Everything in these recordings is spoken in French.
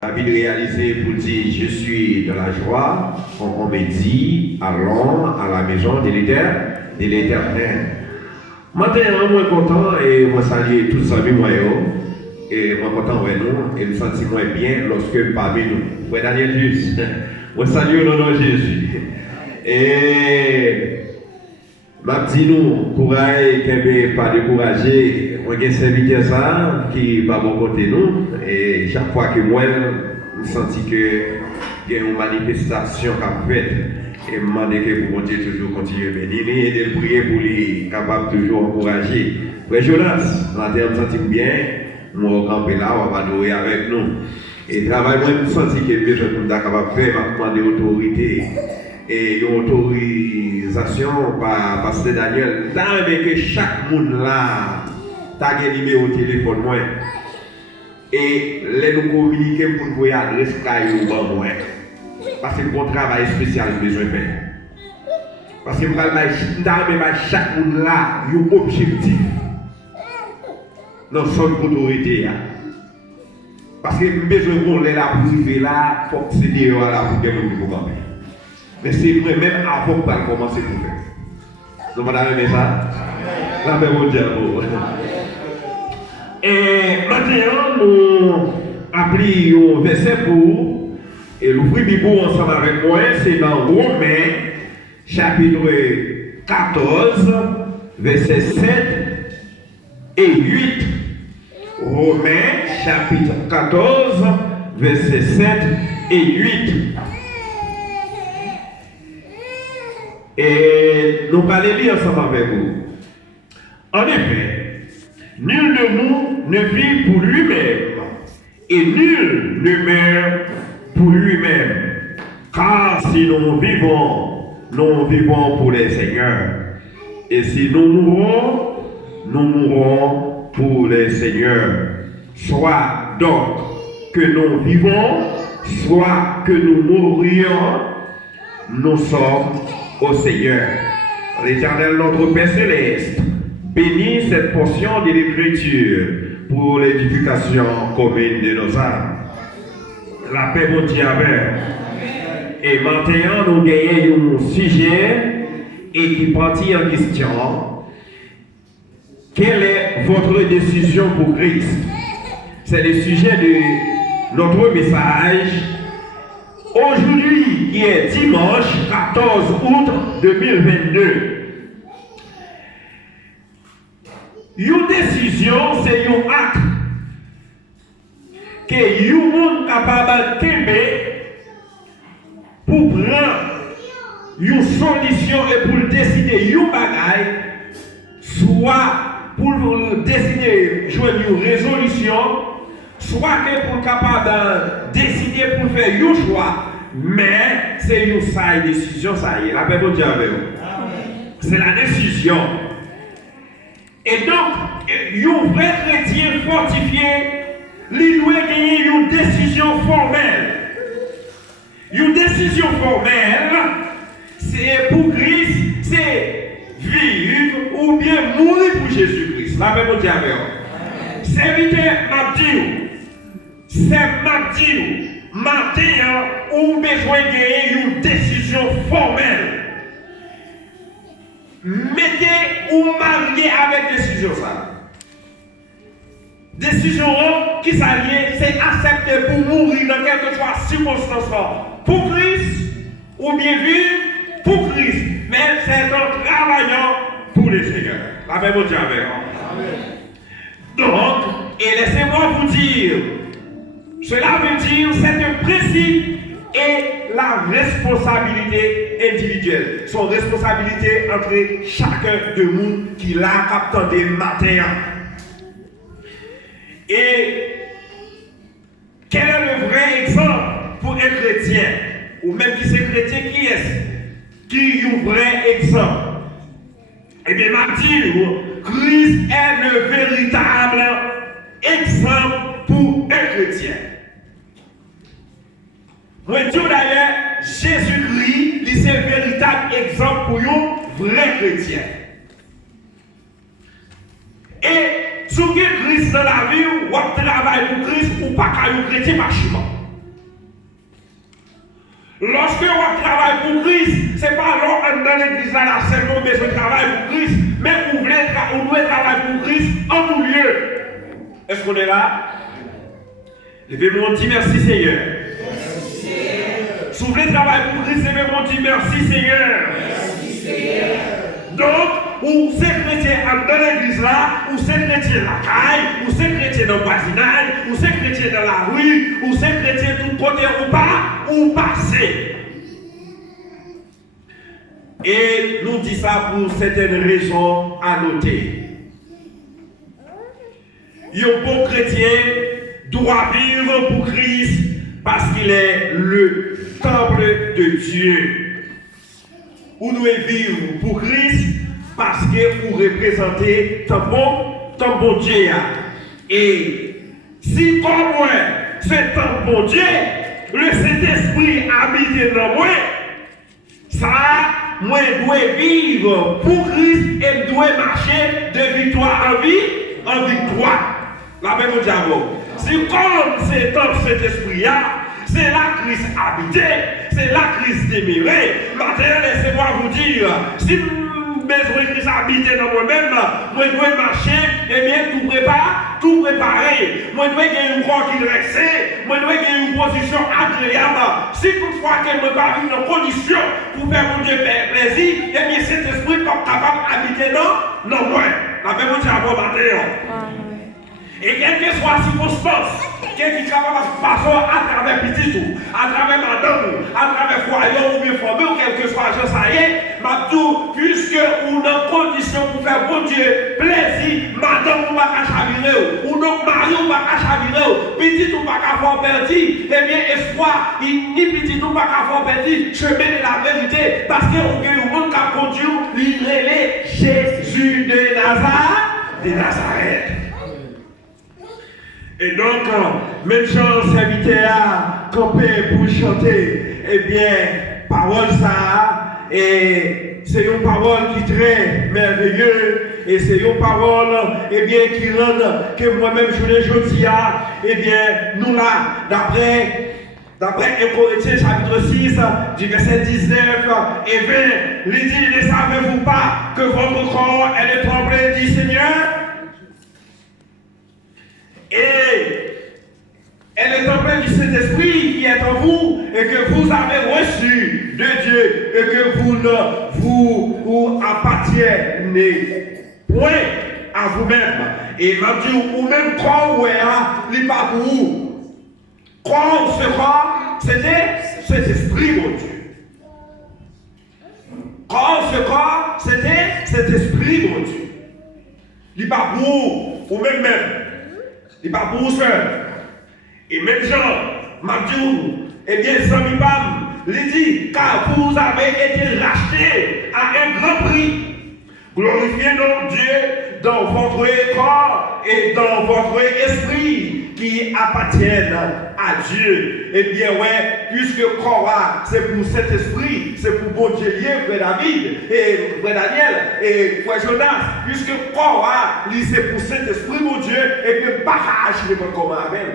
David réalisé pour dire je suis dans la joie, on me dit allons à la maison de l'Éternel. Maintenant, moi content et moi saluer tous les amis moi et moi content avec nous et me sentir moins bien lorsque parmi nous. Ouais Daniel juste. Moi salue au nom de Jésus. Et m'a dit nous courage qu'elle pas décourager. Moi j'ai serviteur ça qui va bon côté nous et chaque fois que moi je sens que il y a une manifestation qui a fait et je demande que pour continuer toujours continuer à bénir et de prier pour lui capable toujours encourager. Frère Jonas, la terre me sentit bien, moi camper là, on va adorer avec nous. Et travail moi je sens que besoin de capable faire, m'a demander autorité et une autorisation par pasteur Daniel. Tant que chaque monde là t'as un numéro de téléphone moi et les nous communiquer pour nous adresse caillou bon moi parce que mon travail spécial besoin de faire parce que moi chaque monde là un objectif dans son autorité parce que besoin qu'on est là pour arriver là faut que c'est dehors là pour gagner le programme mais c'est vrai même avant pas commencer pour faire donc madame aimez ça la paix mon Dieu. Et maintenant, nous appelons un verset pour et l'ouvrir Bible ensemble avec moi, c'est dans Romains, chapitre 14, verset 7 et 8. Romains, chapitre 14, verset 7 et 8. Et nous allons lire ensemble avec vous. En effet, nul de nous ne vit pour lui-même, et nul ne meurt pour lui-même. Car si nous vivons pour le Seigneur. Et si nous mourrons pour le Seigneur. Soit donc que nous vivons, soit que nous mourions, nous sommes au Seigneur. L'Éternel, notre Père Céleste, bénis cette portion de l'Écriture pour l'édification commune de nos âmes. La paix vous dit avec. Et maintenant, nous gagnons un sujet et qui partit en question. Quelle est votre décision pour Christ? C'est le sujet de notre message. Aujourd'hui, qui est dimanche 14 août 2022. Une décision, c'est un acte que vous êtes capable de pour prendre une solution et pour décider une bagaille, soit pour décider de jouer une résolution, soit que pour capable de décider pour faire un choix, mais c'est une seule décision, ça y est, la paix vous dit avec vous. C'est la décision. Et donc, un vrai chrétien fortifié, il doit gagner une décision formelle. Une décision formelle, c'est pour Christ, c'est vivre ou bien mourir pour Jésus-Christ. La même chose avec vous. Serviteur Mathieu, matin, ou besoin de gagner une décision formelle. Mettez ou mariez avec décision ça. Décision qui s'allie, c'est accepter pour mourir dans quelque soit circonstance pour Christ ou bien vivre pour Christ. Mais c'est un travaillant pour le Seigneur. La même chose avec. Donc, et laissez-moi vous dire, cela veut dire c'est un principe et la responsabilité individuelle. Son responsabilité entre chacun de nous qui l'a capté des matins. Et quel est le vrai exemple pour un chrétien, ou même qui c'est chrétien, qui est-ce qui est un vrai exemple? Eh bien, Matthieu, Christ est le véritable exemple pour un chrétien. Moi, Dieu d'ailleurs, Jésus-Christ, c'est un véritable exemple pour un vrai chrétien. Et si vous avez Christ dans la vie, ou vous travaillez pour Christ, ou pas qu'un chrétien, pas chiment. Lorsque on travaille pour Christ, ce n'est pas dans l'église là seulement besoin de travail pour Christ, mais on doit travailler pour Christ en tout lieu. Est-ce qu'on est là? Levez-moi, on dit merci Seigneur. Si vous voulez travailler pour Christ, levez-moi, on dit merci Seigneur. Donc, ou c'est chrétien dans l'église là, ou c'est chrétien dans la caille, ou c'est chrétien dans le voisinage, ou c'est chrétien dans la rue, ou c'est chrétien tout côté ou passer. Et nous disons ça pour certaines raisons à noter. Un bon chrétien doit vivre pour Christ parce qu'il est le temple de Dieu. Vous devez vivre pour Christ parce que vous représentez ton bon Dieu. Et si comme moi, c'est ton bon Dieu, le Saint-Esprit habite dans moi, ça, moi, je dois vivre pour Christ et je dois marcher de victoire en victoire. La même diable. Si comme c'est ton Saint-Esprit, c'est la Christ habité, c'est la Christ démiré. Maintenant, laissez-moi vous dire, si besoin de Christ habité dans moi-même, moi je dois marcher, et bien tout préparer. Moi je dois gagner un corps qui dressé, moi je dois gagner une position agréable. Si toutefois qu'elle ne pas vivre dans condition pour faire mon Dieu plaisir, et bien cet esprit est capable d'habiter dans moi. La même chose à votre matin. Et quelle que soit la circonstance, quelqu'un qui travaille à travers petit tout, à travers madame, à travers foyer ou bien formé, ou quel que soit je ça y est, puisque on a condition pour faire bon Dieu plaisir, madame ou pas qu'à chavirer, ou donc mari ou pas qu'à chavirer, petit ou pas qu'à faire perdu, eh bien espoir, ni petit ou pas qu'à faire perdu, chemin de la vérité, parce que on a un monde qui a conduit, l'île Jésus de Nazareth. Et donc, même chance invité à camper pour chanter, eh bien, parole ça, et c'est une parole qui est très merveilleuse, et c'est une parole, eh bien, qui rend que moi-même je l'ai dit, eh bien, nous là, d'après 1 Corinthiens chapitre 6, du verset 19 et 20, il dit, ne savez-vous pas que votre corps est le temple du Seigneur? Et elle est en plein du Saint-Esprit qui est en vous et que vous avez reçu de Dieu et que vous appartenez point à vous-même. Et m'a dit, ou même corps, il n'est pas pour vous. Corps, ce corps, c'était cet esprit, mon Dieu. Corps, ce corps, c'était cet esprit, mon Dieu. Il n'est pas pour vous, ou même. Il n'est pas pour vous seul. Et même Jean, Mathieu, eh bien, Sami Bam, il dit, car vous avez été rachetés à un grand prix. Glorifiez donc Dieu dans votre corps et dans votre esprit qui appartiennent à Dieu. Eh bien, ouais, puisque corps, c'est pour cet esprit, c'est pour bon Dieu, frère David, et frère Daniel, et frère Jonas, puisque corps, c'est pour cet esprit, mon Dieu, et que pas qu'à agir n'importe comment avec.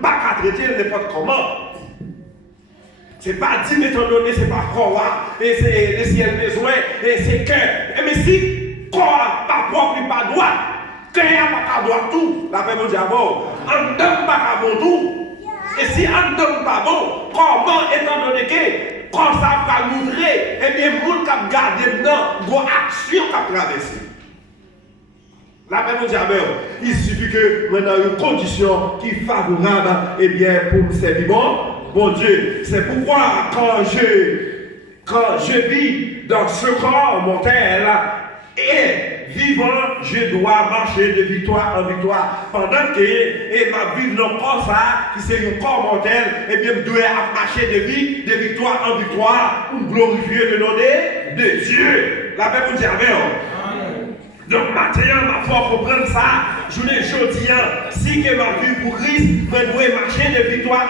Pas qu'à traiter n'importe comment. C'est pas dit, étant donné, c'est pas corps, et c'est le ciel besoin, et c'est cœur. Mais si corps, pas propre, pas droit, cœur, pas droit tout, la paix, mon Dieu, on ne donne pas bon tout. Et si on ne donne pas bon, comment, étant donné que, quand ça va montrer, eh bien, le monde qui a gardé dedans, il y a action qui a traversé. La paix, mon Dieu, il suffit que maintenant une condition qui est favorable, eh bien, pour me servir bon Dieu. C'est pourquoi quand je vis dans ce corps mortel et vivant, je dois marcher de victoire en victoire. Pendant que ma vie dans le corps ça, qui c'est un corps mortel, et bien je dois marcher de victoire en victoire pour glorifier le nom de Dieu. La paix, mon Dieu, donc maintenant, ma foi comprendre ça, je ne dis pas, si que ma vie pour Christ, je dois marcher de victoire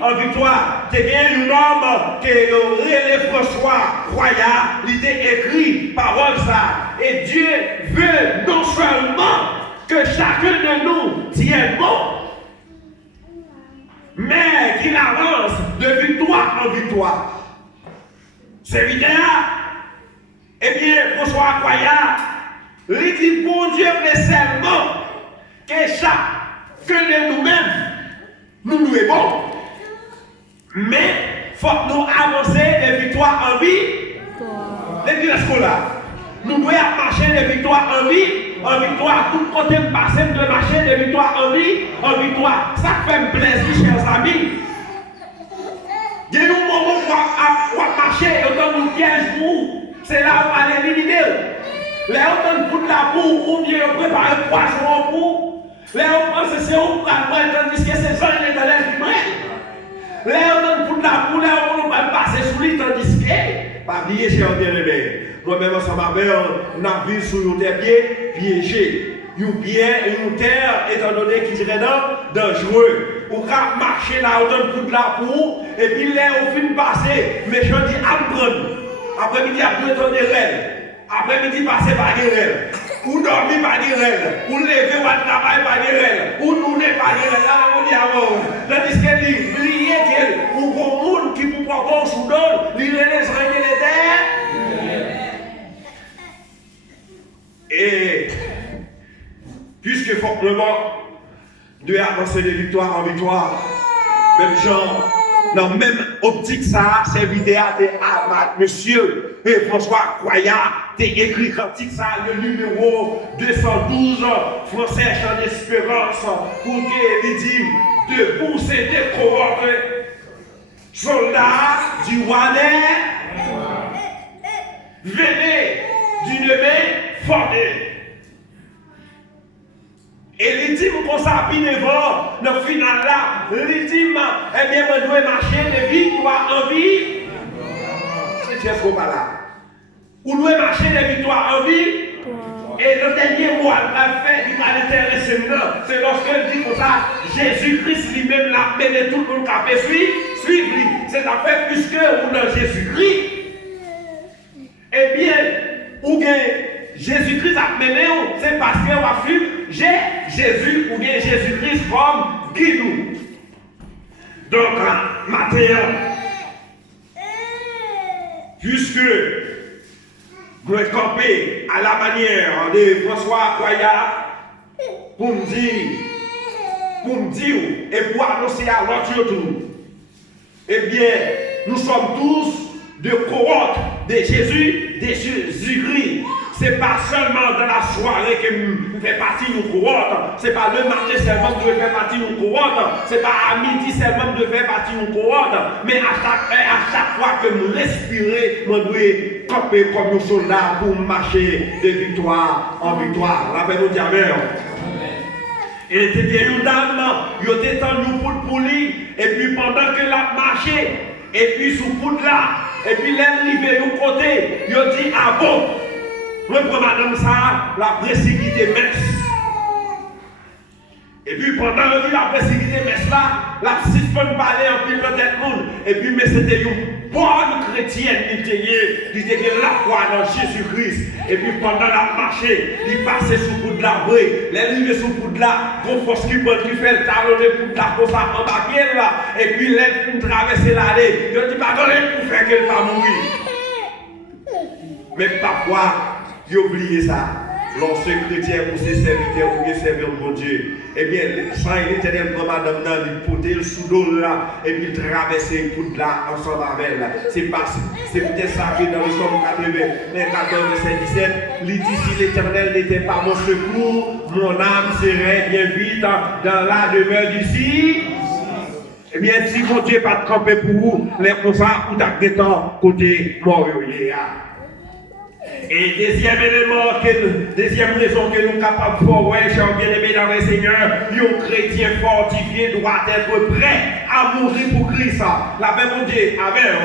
en victoire. Tu as un homme qui est relais François Royal, il a écrit parole ça. Et Dieu veut non seulement que chacun de nous tienne bon, mais qu'il avance de victoire en victoire. C'est vidéo. Eh bien, François Akwaya, il dit, bon Dieu, mais seulement que chaque que de nous-mêmes, nous est bon. Mais il faut que nous avancer de victoire en vie. Les scolaires. Nous devons marcher de victoire en victoire, tout côté passer de marcher de victoire en victoire. Ça fait plaisir, chers amis. Il y a un moment où on va marcher, autant nous piège pour. C'est là où on va l'éliminer. Les autres pour la boue, ou bien on prépare un poisson pour. Les autres, c'est où on va tandis que c'est ça, il est allé du vrai. Les autres pour la boue, les autres, on va passer sous lui, tandis que. Pas oublier, cher bien-aimé. Moi-même, ensemble avec on a vu sur une terre piégée. Une terre, étant donné qu'il serait dangereux. On va marcher là, on donne pour de la boue, et puis là, on finit passer. Mais je dis, apprendre. Après-midi, après ton rêves. Après-midi, passer par des rêves. Ou dormir par des rêves. Ou lever ou travailler par des rêves. Ou tourner par des rêves. Là, on dit avant. Tandis que l'oublier qu'elle, ou bon monde qui vous propose sous l'eau, l'île les règles les terres. Et, puisque fortement, de avancer de victoire en victoire, même genre, dans la même optique, ça, c'est vidéo de monsieur et François Akwaya, t'es écrit cantique ça, le numéro 212, français chant d'espérance, pour qu'il dit, debout c'est des cohortes, soldats du Rouennais, venez d'une main fondée. Et il dit, qu'on s'appuie devant, dans le final là, il dit, eh bien, on doit marcher de victoire en vie. C'est Dieu qui va là. On doit marcher de victoire en vie. Et le dernier mot, elle a fait, il m'a intéressé maintenant. C'est lorsqu'il dit comme ça, Jésus-Christ lui-même l'a mené tout le monde qui a fait suivre lui. C'est en fait, puisque on a Jésus-Christ, eh bien, ou bien, Jésus-Christ a mené, c'est parce qu'on a vu Jésus ou bien Jésus-Christ comme guide. Donc, maintenant, puisque nous sommes campés à la manière de François Akwaya pour me dire, et pour annoncer à l'autre tour, eh bien, nous sommes tous de cohorte de Jésus-Christ. Ce n'est pas seulement dans la soirée que nous faisons partie de nos cohortes. Ce n'est pas le matin seulement que nous faisons partie de nos cohortes. Ce n'est pas à midi seulement que nous faisons partie de nos cohortes. Mais à chaque fois que nous respirons, nous devons camper comme nos soldats pour marcher de victoire en victoire. La paix nous dit amen. Et c'était une dame, il était tendu pour lui. Et puis pendant que la marché, et puis sous poudre là, et puis l'arrivée au côté, il dit ah bon. Moi, pour madame ça, la précipité messe. Et puis pendant la précipité messe là, la suspend parler en pile de tête monde. Et puis, mais c'était une bonne chrétienne qui était la foi dans Jésus-Christ. Et puis pendant la marché, il passait sous coup de la vraie. Les arrivés sous coup de la, qu'on force qui fait le talon de coup de la, comme ça en bas là. Et puis les traverser l'allée. Il dit, pas pour faire qu'elle va mourir. Mais parfois, j'ai oublié ça. Lorsque chrétien pour ses serviteurs, pour servir mon Dieu, eh bien, sans l'éternel prend madame dans le poté, le sous-dos là, et puis traverser le coup de là ensemble avec elle. C'est peut-être ça qui est dans le Somme 80, mais 14, verset 17, il dit si l'éternel n'était pas mon secours, mon âme serait bien vite dans la demeure d'ici. Eh bien, si mon Dieu n'est pas campé pour vous, les comme ça, vous avez des temps côté mort. Et deuxième élément, deuxième raison que nous sommes capables de faire, ouais, chers bien-aimés dans le Seigneur, un chrétien fortifié doit être prêt à mourir pour Christ. La même Dieu, amen.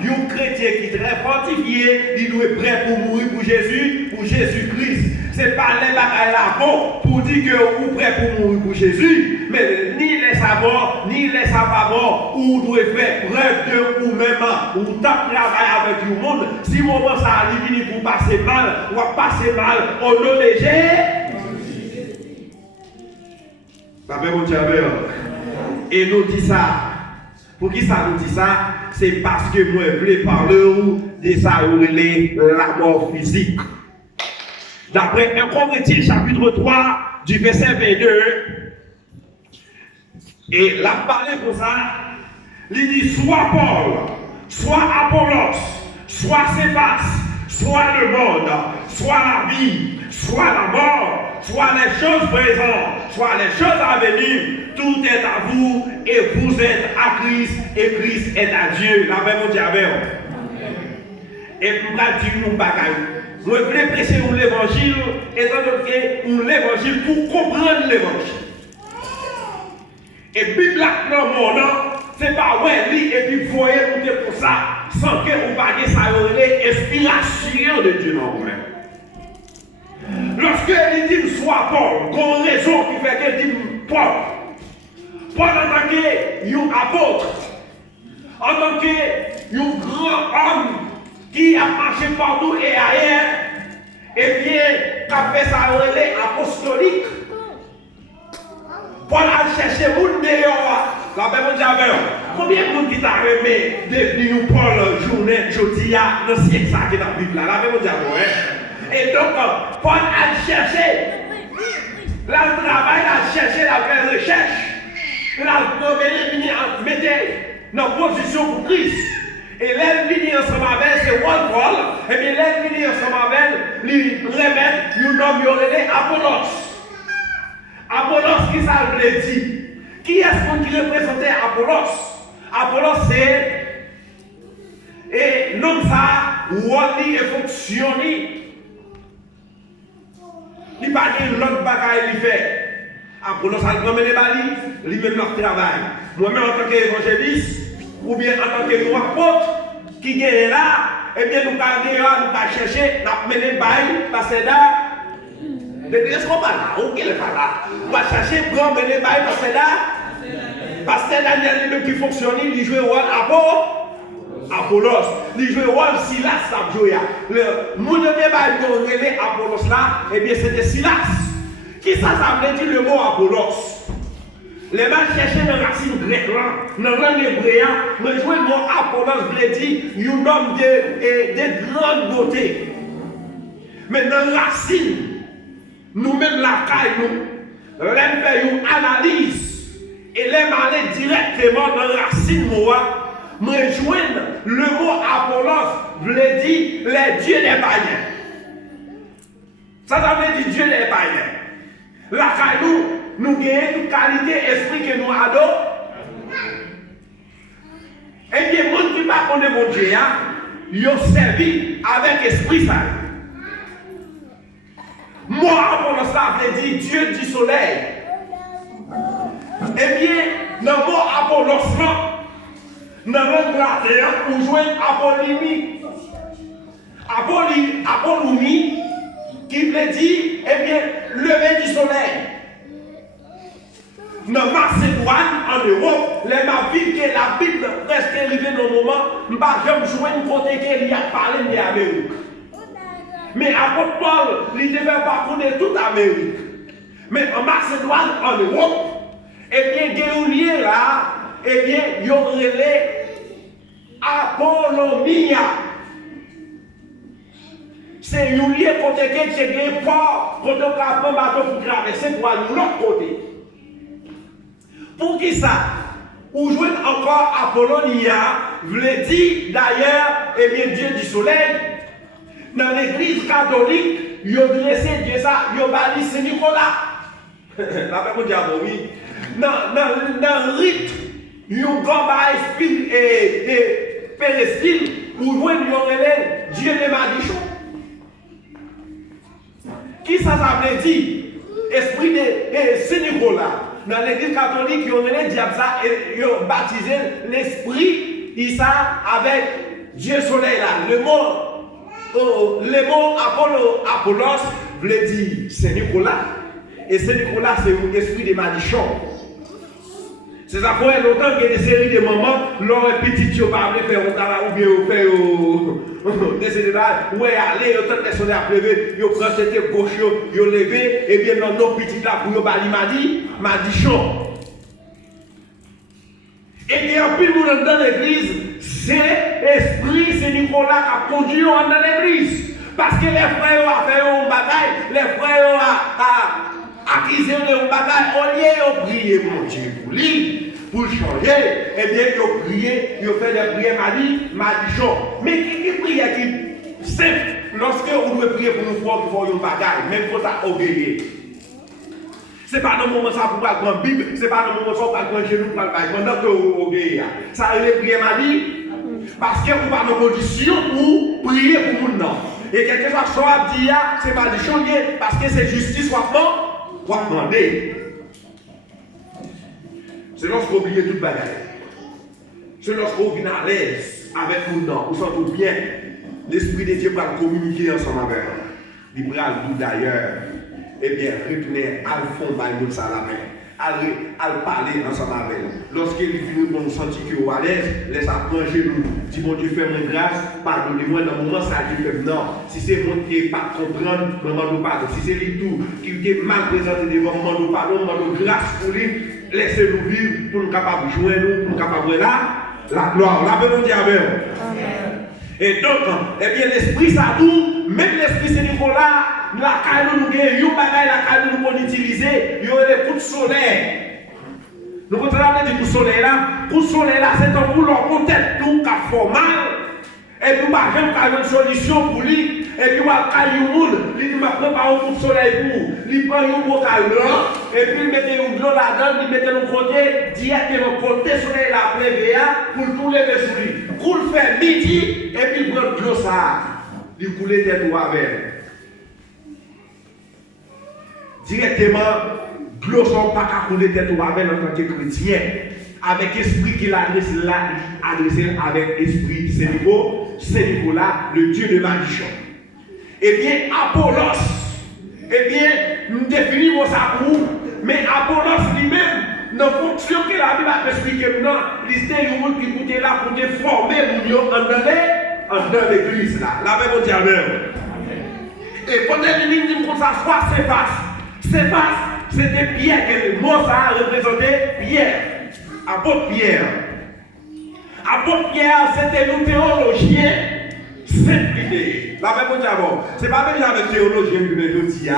Un chrétien qui est très fortifié, il doit être prêt pour mourir pour Jésus-Christ. Ce n'est pas les bagailles là bon pour dire que vous êtes prêt pour mourir pour Jésus, mais ni les sabords, ni les sabords, vous devez faire preuve de vous-même, ou tant travailler avec le monde. Si le moment ça arrive pour passer mal, on va passer mal au nom de Jésus. La même Dieu, et nous dit ça. Pour qui ça nous dit ça? C'est parce que moi, je voulais parler de ça, la mort physique. D'après 1 Corinthiens chapitre 3, du verset 22, et la parole pour ça, il dit soit Paul, soit Apollos, soit Céphas, soit le monde, soit la vie, soit la mort, soit les choses présentes, soit les choses à venir, tout est à vous et vous êtes à Christ et Christ est à Dieu. La paix mon Dieu. Et pour dire nous bagaille. Moi je voulais prêcher l'évangile, étant donné que l'évangile pour comprendre l'évangile. Et puis là, dans mon nom, c'est pas ouais, lui, et puis vous voyez pour ça, sans que vous parliez ça, l'inspiration de Dieu non vrai. Lorsque il dit soit Paul, qu'on raison qui fait qu'il dit Paul, Paul en tant qu'apôtre, en tant qu'un grand homme qui a marché partout et ailleurs, et bien, qui a fait sa relais apostolique. Paul a cherché moun dehors. La paix mon Dieu. Combien de monde qui t'a remis depuis Paul journée, jeudi, dans le siècle qui est dans la Bible là. La paix mon Dieu. Et donc, Paul a cherché. Là, le travail a cherché la vraie recherche. Là, le mettre dans position pour Christ. Et l'aide venir ensemble avec, c'est one Paul. Et bien, l'aide venir ensemble avec, lui remettre, nous nommons Apollos. Apollos, qui ça veut dire? Qui est-ce qui représentait Apollos? Apollos, c'est. Et non ça, Wally et fonctionner. Il n'y a pas de l'autre bagaille qu'il fait. Apollos a promené les balises, il met leur travail. Moi-même, en tant qu'évangéliste, ou bien en tant que apôtre, qui est là, eh bien, nous allons chercher, nous allons mener les bails, parce que là, est-ce qu'on va là? Ou qu'il n'est pas là? On va chercher pour emmener les bails, parce que là, Pasteur Daniel lui-même qui fonctionne, il joue au rôle Apollos. Il joue au rôle Silas, ça joue. Le monde de bail qu'on relève Apollos là, eh bien, c'était Silas. Qui ça veut dire le mot Apollos? Les gens cherchaient dans la racine grecque, dans la langue hébraïque, mais jouer le mot Apollos veut dire un homme de grande beauté. Mais dans la racine, nous-mêmes la caille, nous faisons une analyse et les aller directement dans la racine, mais joindre le mot Apollos veut dire les dieux des païens. Ça veut dire Dieu des païens. La caille, nous gagnons une qualité esprit que nous adorons. Et bien, les gens qui ne connaissent pas mon Dieu, ils ont servi avec esprit ça. Moi, Apollos, ça veut dire Dieu du soleil. Eh bien, dans le mot Apollos, dans le latin, on joue Apollumi. Apollumi, qui veut dire, eh bien, lever du soleil. Dans Macédoine, en Europe, les villes que la Bible presque arrivée dans le moment, je ne vais jamais jouer une côté qu'il y a parlé de l'Amérique. Mais apôtre Paul, il devait parcourir toute l'Amérique. Mais en Macédoine, en Europe, eh bien, il y a là, eh bien, il y a relais Apollomia. C'est un lieu côté qui est un port, quand on a un bateau pour traverser pour aller de l'autre côté. Pour qui ça? Ou jouer encore Apollonia, voulait dire d'ailleurs, eh bien, Dieu du soleil. Dans l'église catholique, ils ont dressé Dieu ça, ils ont balisé Saint-Nicolas. La paix mon diable, oui. Dans le rite, ils ont gambé et pérestyle, ou jouer Dieu des Madichons. Qui ça veut dire? Esprit de Saint-Nicolas. Dans l'église catholique, ils ont le diable ça et ils ont baptisé l'esprit Issa avec Dieu soleil là. Le mot Apollos veut dire Saint-Nicolas. Et Saint-Nicolas, c'est un esprit de Madichon. C'est ça pour longtemps qu'il y a des séries de mamans, leur petit tio va faire au travail ou bien au décédé là, où est allé, au temps de sonner à pleuver, ils prennent cette gauche, ils levé, et bien dans nos petits là pour ils m'a dit chaud. Et il y a un peu de monde dans l'église, c'est l'esprit, c'est Nicolas qui a conduit dans l'église. Parce que les frères ont fait une bataille, les frères ont accusé de bataille, au lieu de prier mon Dieu pour lui, pour changer, eh bien, ils ont prié, ils ont fait des prières malédiction. Mais qui prière qui simple, lorsque vous devez prier pour nous voir qu'il faut une bataille, même quand tu as obéi. Ce n'est pas dans le moment où ça pour prendre la Bible, ce n'est pas dans le moment où ça pour prendre chez nous pour le bail. Pendant que vous obéissez, ça arrive les prières malédiction. Parce que vous n'avez pas de condition pour prier pour nous. Et quelque chose soit dit, c'est pas du changer parce que c'est justice qu'on va demander. C'est lorsqu'on oublie toute bagaille. C'est lorsqu'on vient à l'aise avec nous, on sent bien. L'Esprit de Dieu va communiquer ensemble avec nous. Il va nous d'ailleurs, eh bien, retourner à le fond de ça la main. À parler ensemble avec nous. Lorsqu'il finit pour nous sentir qu'il est à l'aise, laisse approcher nous. Dis mon Dieu, fais-moi grâce, pardonnez-moi dans le moment ça dit fait non. Si c'est moi qui n'est pas comprendre, je demande pardon. Si c'est lui tout qui est mal présenté devant moi, je demande pardon, je demande grâce pour lui. Laissez-nous vivre pour nous capables de jouer nous, pour nous capables de la gloire. La paix, mon Dieu, amen. Et donc, eh bien, l'esprit, ça tout, même l'esprit, c'est Nicolas, la caille nous gagne, il y a la caille nous pouvons utiliser, il y a les coups de soleil. Nous continuons à dire coup de soleil là, coup de soleil là, c'est un coup de tête tout qui a formal. Et puis, par exemple, il y a une solution pour lui. Et puis, il y a un monde, il m'a préparé un coup de soleil pour. Il prend un beau caillou, et puis il met un glou là-dedans, il met le côté, directement côté soleil la pleine pour tout lever sur lui. Coule fait midi, et puis il prend le glou ça. Il coule tête ou avec. Directement, glou sont pas qu'à couler tête ou avec en tant que chrétien. Avec l'esprit qu'il a adressé là, adressé avec l'esprit c'est Nicolas, le Dieu de malédiction. Eh bien, Apollos, eh bien, nous définissons ça pour vous, mais Apollos lui-même, dans la fonction que la Bible a expliqué maintenant, l'histoire de qui était là pour former dans l'église là. La même Dieu amen. Et quand elle dit qu'on s'assoit, c'est c'était Pierre, que le mot ça a représenté Pierre. Apôtre Pierre. Apôtre Pierre, c'était le théologien simplifié. La même chose, ce n'est pas même avec théologien que je dis,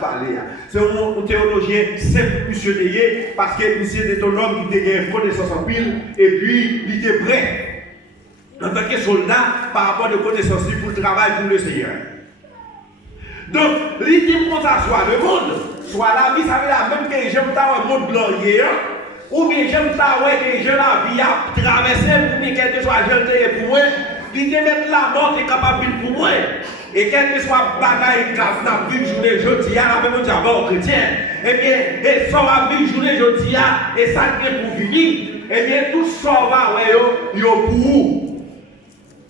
parler. C'est un théologien simplifié parce que c'était un homme qui était connaissance en pile et puis il était prêt en tant que soldat par rapport à connaissances pour le travail pour le Seigneur. Donc, l'idée qu'on s'assoit le monde, soit la vie, ça veut dire même que j'aime un monde glorieux. Ou bien j'aime ça, ouais, que je la vie à traverser pour que quelque soit jeté pour moi. Il te met la mort est capable pour moi. Et quel que soit bagaille grave dans la vie journée, je dis à la même chose chrétien. Eh bien, et ça va vivre journée, je dis à, et ça qui est pour finir. Eh bien, tout ça va, ouais, yo pour vous.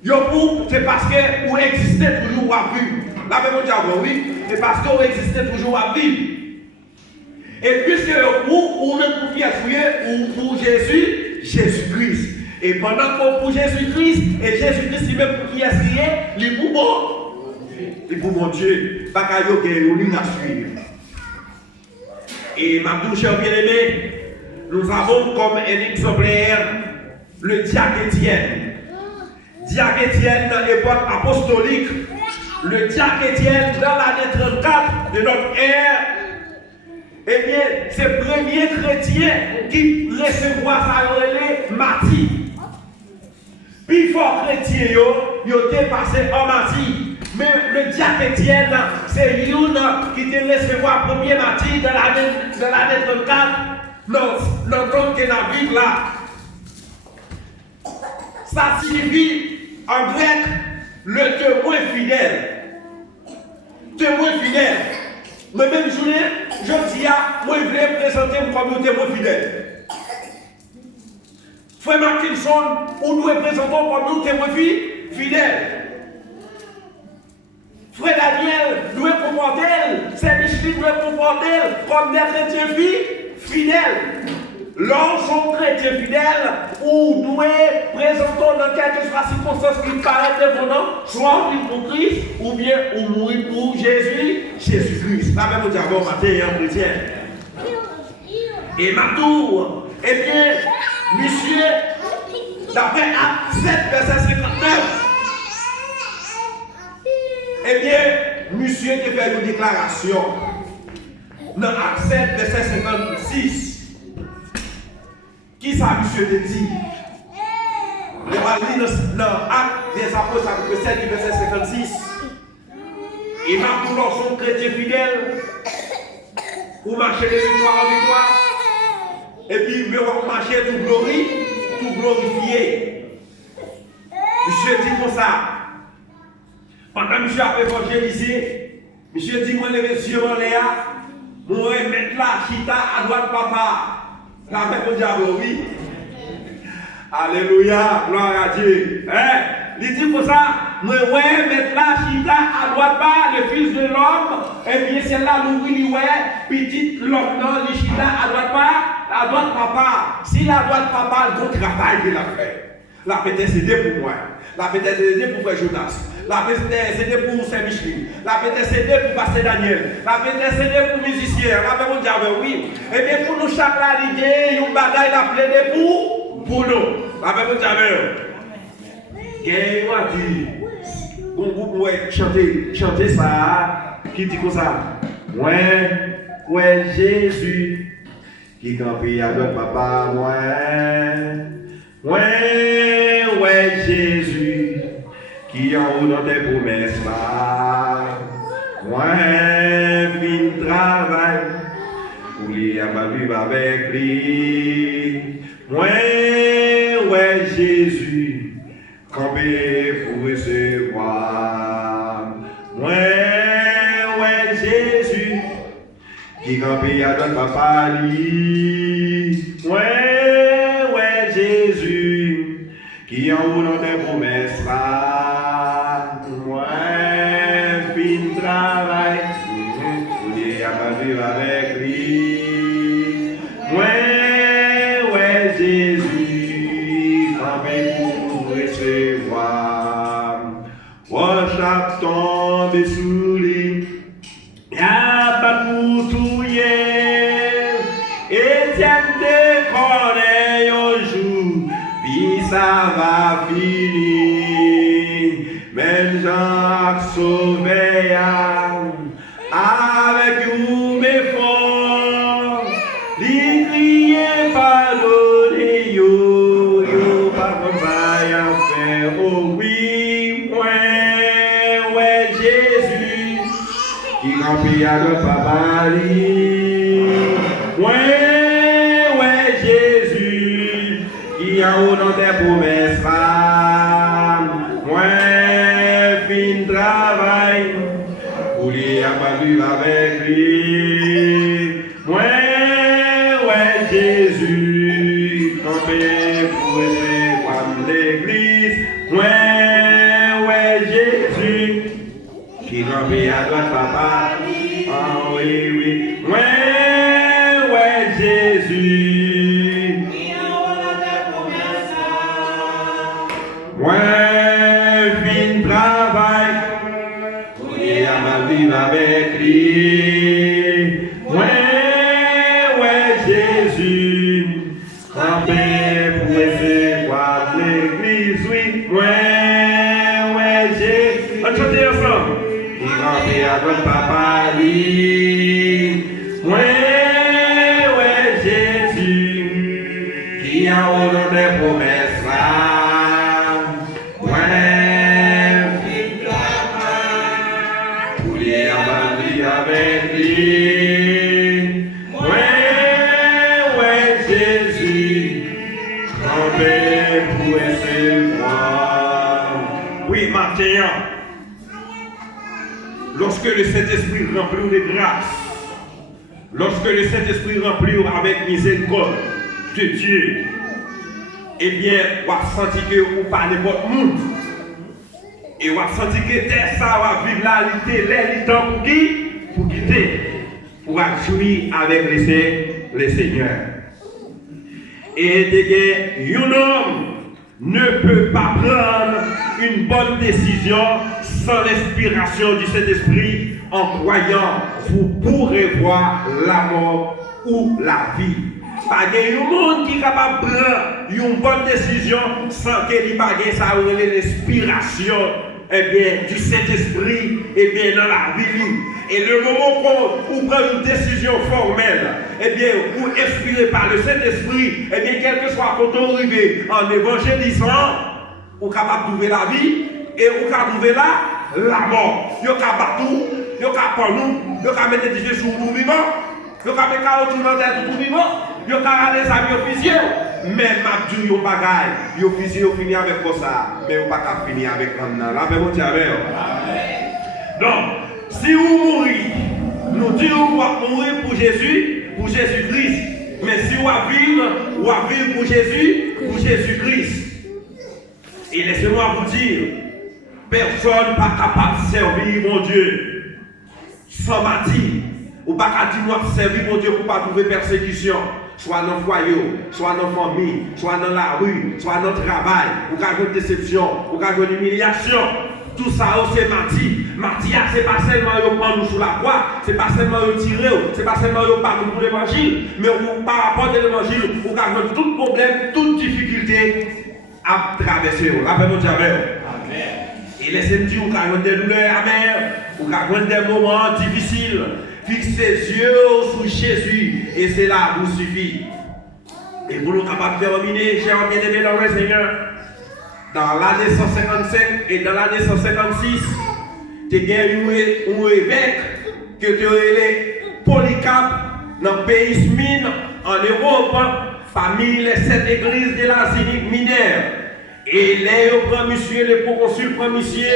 Yo pour, c'est parce que vous existez toujours à vivre. La même chose, oui, c'est parce que vous existez toujours à vivre. Et puisque ou même pour Pierre ou pour Jésus-Christ. Et pendant que pour Jésus-Christ, et Jésus-Christ lui-même pour Pierre, il est pour bon. Il est pour mon Dieu. Pas qu'à y a suivre. Et ma douce chère bien-aimée, nous avons comme un exemplaire le diacre Étienne. Diacre Étienne dans l'époque apostolique. Le diacre Étienne dans l'année 34 de notre ère. Eh bien, c'est le premier chrétien qui recevra sa relais martyr. Puis, fort chrétien, il a passé en martyr. Mais le diacre Étienne, c'est lui qui a recevoir le premier martyr dans l'année 34, dans le que la Bible là. Ça signifie en grec le témoin fidèle. Témoin fidèle. Mais même journée, je dis à moi, je voulais présenter comme un témoin fidèle. Frère Markinson, on nous représente comme un témoin fidèle. Frère Daniel, nous comporter, c'est Micheline, nous comporter comme des chrétiens fidèles. Lorsqu'on sont chrétiens fidèles, ou nous présentons dans quelque circonstance qui paraît défendant, soit pour Christ, ou bien ou mourir pour Jésus-Christ. La même chose avant matin, chrétien. Et ma tour, eh bien, monsieur, D'après Acte 7, verset 59. Eh bien, monsieur qui fait une déclaration dans Acte 7, verset 56. Qui ça, monsieur te dit? On va lire dans Acte des Apôtres, chapitre 7, verset 56. Et ma pour son chrétien fidèle, ou marcher de victoire en victoire, et puis me marcher tout glorifié. Monsieur dit comme ça. Pendant que monsieur a évangélisé, monsieur dit, moi, les messieurs, moi, mettre la chita à droite, papa. La paix pour diable, oui. Alléluia, gloire à Dieu. Il dit pour ça, moi, mettre la chita à droite, pas le fils de l'homme, et bien c'est là où il est, petit l'homme, non, le chita à droite, pas, à droite, papa. Si la droite, papa, le bon travail qu'il a fait. La paix est aidée pour moi. La paix est aidée pour Frère Jonas. La paix est aidée pour Saint-Michel. La paix est aidée pour Pasteur Daniel. La paix est aidée pour musiciens. La paix pour diable, oui. Et bien pour nous, chaque l'idée, une bagaille la plaide pour nous. La paix pour diable. Qu'est-ce qu'on dit? Bon groupe, ouais, chanter ça. Qui dit comme ça? Ouais, Jésus. Qui campait avec papa, ouais, Jésus, qui en haut dans tes promesses là, fin travail, pour lui vivre avec lui, ouais, Jésus, campé pour recevoir, ouais, Jésus, qui campait avec papa lui, ouais, Jésus, qui en haut dans tes promesses là, fin travail, pour dire à vivre avec lui, ouais, Jésus, campé pour recevoir, chaque tombe sous lui, y'a pas pour tout Etienne te connaît au jour, puis ça va finir. Même Jacques sauvé avec vous mes forts, lui crier pardonnez yo, pas comme ça y'a fait, oh oui, ouais, Jésus, qui remplit à le papa ouais, Jésus, qui a haut dans tes promesses, fin travail, pour lui avoir avec lui, ouais, Jésus, campé pour recevoir l'église, ouais, Jésus, qui campé à droite papa, ah oui, ouais, Jésus, fin travail, pour y avoir vivre avec lui, ouais, Jésus, campé pour recevoir l'église, oui, ouais, Jésus, on chante ensemble, qui campé à votre papa, ouais, Jésus, qui a haut dans tes promesses là, pour les abandonner avec lui, ouais, Jésus, campé pour recevoir. Oui, Martin, lorsque le Saint-Esprit remplit de grâce, lorsque le Saint-Esprit remplit avec miséricorde de Dieu, eh bien, on va sentir que vous parlez votre monde. Et on va sentir que ça va vivre la réalité, temps pour qui? Pour quitter, pour jouer avec les seigneurs. Et un homme ne peut pas prendre une bonne décision sans l'inspiration du Saint-Esprit en croyant vous pourrez voir la mort ou la vie. Pas de monde qui est capable de prendre une bonne décision sans qu'elle n'y ait ça l'inspiration du Saint-Esprit dans la vie. Et le moment où on prend une décision formelle, ou inspiré par le Saint-Esprit, quel que soit quand on arrive en évangélisant, on est capable de trouver la vie et on est capable de trouver la mort. On est capable de tout, on est capable de nous, on est capable de mettre des sur tout vivant, on est capable de mettre tout dans tête tout vivant, on est capable de les amis officiels. Mais ma Dieu, yon bagaille, yon fini avec ça, mais yon pas qu'à finir avec l'homme. La même chose avec. Donc, si vous mourrez, nous disons qu'on va mourir pour Jésus-Christ. Mais si vous vivre pour Jésus-Christ. Et laissez-moi vous dire, personne n'est pas capable de servir mon Dieu sans bâtir. Ou pas qu'à dire moi servir mon Dieu pour ne pas trouver persécution. Soit dans le foyer, soit dans la famille, soit dans la rue, soit dans le travail, ou qu'à une déception, ou qu'à une humiliation. Tout ça, c'est mati. Mati, c'est pas seulement prendre nous sous la croix, c'est pas seulement tirer, c'est pas seulement parler pour l'évangile, mais par rapport à l'évangile, ou qu'à tout problème, toute difficulté à traverser. Rappelez-nous de Amen. Et laissez-moi dire, ou qu'à des douleurs amères, ou qu'à des moments difficiles. Fixe ses yeux sur Jésus et c'est là vous suffit. Et pour nous capables de terminer, chers bien-aimés dans le Seigneur, dans l'année 155 et dans l'année 156, tu as un évêque que tu as Polycarpe dans le pays Smyrne en Europe, parmi les 7 églises de la Syrie mineure. Et les monsieur, les proconsuls, monsieur,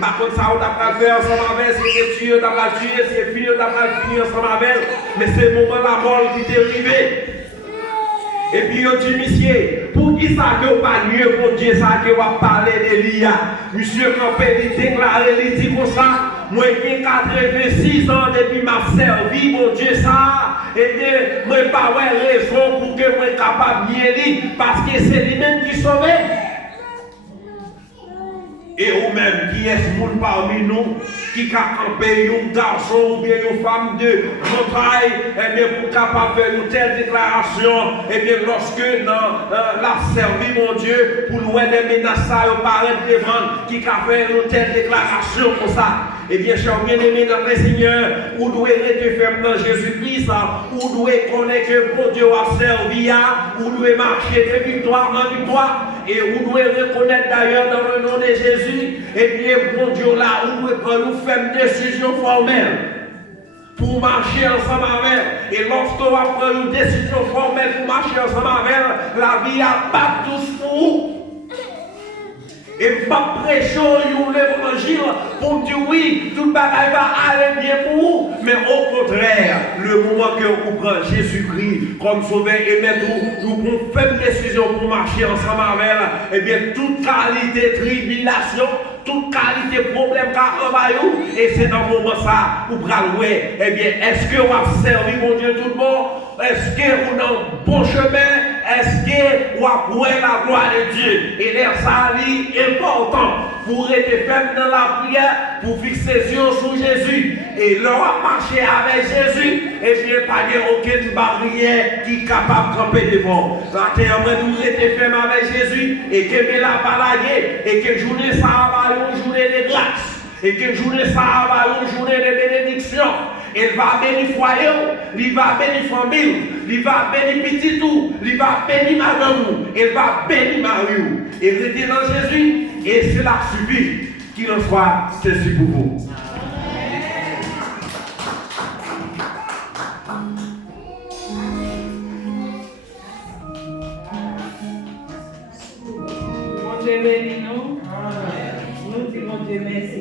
par contre, ça, on a faire ensemble avec, c'est tuer, on a tué, c'est fini, on a fini ensemble avec, mais c'est le moment la mort qui est arrivé. Et puis, on dit, monsieur, pour qui ça que pas mieux pour Dieu, ça que va parler d'Elia? Monsieur Campé, il déclare, il dit comme ça, moi j'ai 86 ans depuis ma servi, mon Dieu, ça, et bien, moi pas raison pour que moi capable de nier, parce que c'est lui-même qui sauve. Et vous-même, qui est-ce monde parmi nous qui a campé un garçon ou bien une femme de montagne, et bien pour capable faire une telle déclaration, et bien lorsque la servi mon Dieu, pour louer des menaces à paraître devant, qui a fait une telle déclaration comme ça. Eh bien, chers bien-aimés dans le Seigneur, vous devez être ferme dans Jésus-Christ, vous devez connaître que bon Dieu a servi, vous devez marcher de victoire en victoire, et vous devez reconnaître d'ailleurs dans le nom de Jésus, et bien, bon Dieu là, vous devez prendre une ferme décision formelle pour marcher ensemble avec. Et lorsqu'on va prendre une décision formelle pour marcher ensemble avec, la vie a pas tous pour vous. Et pas prêcher l'évangile pour dire oui, tout le bagage va aller bien pour vous. Mais au contraire, le moment que vous prenez Jésus-Christ comme sauveur et maître, nous pouvons faire une décision pour marcher ensemble avec, eh bien, toute qualité de tribulation, toute qualité de problème qu'a envahi, et c'est dans le moment ça, vous prenez, eh bien, est-ce que vous avez servi mon Dieu tout le monde? Est-ce que vous êtes dans le bon chemin? Est-ce que vous avez la gloire de Dieu? Et l'air ça est important pour être ferme dans la prière, pour fixer les yeux sur Jésus. Et leur marcher avec Jésus, et je n'ai pas aucune barrière qui est capable de camper devant. Nous être ferme avec Jésus, et que la balayer, et que journée ça va une journée de grâce, et que journée ça va une journée de bénédiction. Il va bénir foyer, il va bénir famille, il va bénir petit tout, il va bénir madame, il va bénir Marie. Et restez dans Jésus, et cela suffit qu'il en soit ceci pour vous. Mon Dieu bénit nous. Nous disons Dieu merci.